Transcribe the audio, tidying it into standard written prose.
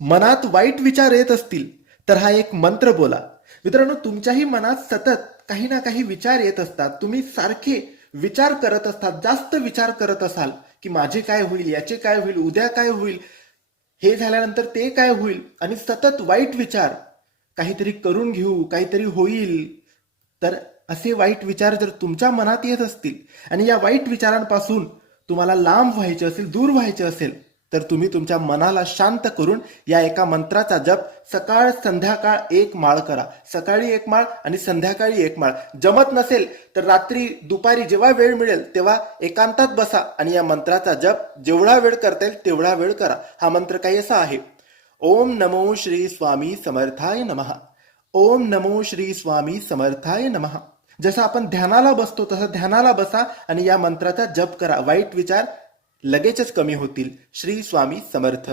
मनात वाईट विचार येत असतील तर हा एक मंत्र बोला. मित्रांनो, तुमच्याही मनात सतत काही ना काही विचार येत असतात. तुम्ही सारखे विचार करत असतात, जास्त विचार करत असाल की माझे काय होईल, याचे काय होईल, उद्या काय होईल, हे झाल्यानंतर ते काय होईल, आणि सतत वाईट विचार, काहीतरी करून घेऊ, काहीतरी होईल. तर असे वाईट विचार जर तुमच्या मनात येत असतील आणि या वाईट विचारांपासून तुम्हाला लांब व्हायचे असेल, दूर व्हायचे असेल, तर तुम्ही तुमच्या मनाला शांत करून या एका मंत्राचा जप सकाळ संध्याकाळ 1 माळ करा. सकाळी 1 माळ आणि संध्याकाळी 1 माळ. जमत नसेल तर रात्री दुपारी जेव्हा वेळ मिळेल तेव्हा एकांतात बसा आणि या मंत्राचा जप जेवढा वेळ करता येईल तेवढा वेळ करा. हा मंत्र काही असा आहे: ओम नमो श्री स्वामी समर्थाय नमः. ओम नमो श्री स्वामी समर्थाय नमः. जसं आपण ध्यानाला बसतो तसं ध्यानाला बसा आणि या मंत्राचा जप करा. वाईट विचार लगेचच कमी होतील. श्री स्वामी समर्थ.